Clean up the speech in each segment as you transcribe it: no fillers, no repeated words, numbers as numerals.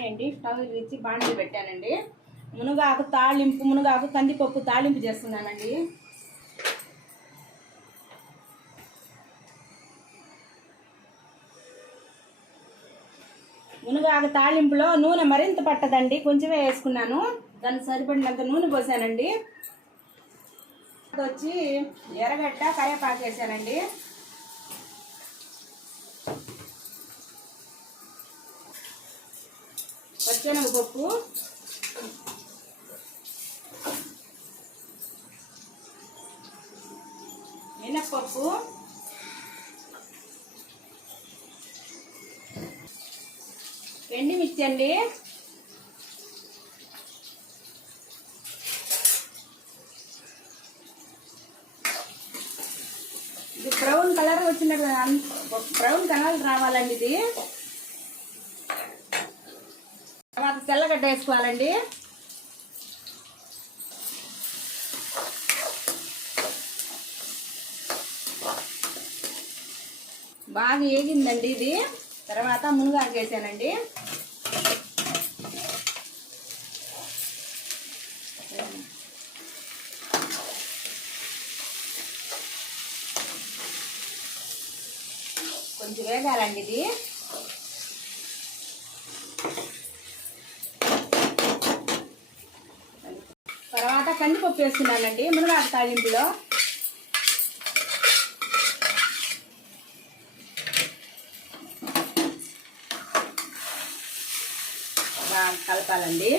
Hi అండి. Stove వెలిగించి బాండీ పెట్టానండి. మునగాకు తాళింపు, మునగాకు కందిపప్పు తాళింపు చేస్తున్నానండి. మునగాకు తాళింపులో నూనె మరింత పట్టదండి, కొంచెమే వేసుకున్నాను. దానికి సరిపడినంత నూనె పోసానండి. వచ్చి ఎర్రగడ్డ కరివేపాకు వేసానండి. పచ్చెనగపప్పు, మినప్పప్పు, ఎండుమిర్చి అండి, ఇది బ్రౌన్ కలర్ వచ్చినట్టు బ్రౌన్ కలర్ రావాలండి. ఇది తర్వాత తెల్లగడ్డ వేసుకోవాలండి. బాగా ఏగిందండి ఇది. తర్వాత మునగాకు వేసానండి. కొంచెం వేగాలండి ఇది. తర్వాత కందిపప్పు వేస్తున్నానండి మునగాకు తాలింపులో. బాగా కలపాలండి.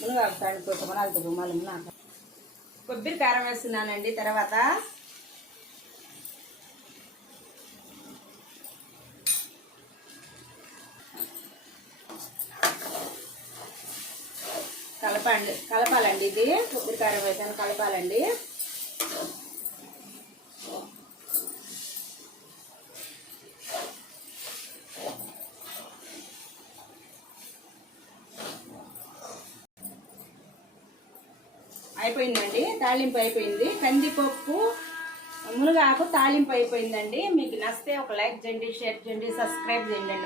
మునగాకు తాలింపు కొనాలి మళ్ళీ కొబ్బరి కారం వేస్తున్నానండి. తర్వాత కలపాలండి. ఇది కొబ్బరి కారం వేసాను, కలపాలండి. అయిపోయిందండి, తాలింపు అయిపోయింది. కందిపప్పు మునగాకు తాలింపు అయిపోయిందండి. మీకు నచ్చితే ఒక లైక్ చేయండి, షేర్ చేయండి, సబ్స్క్రైబ్ చేయండి.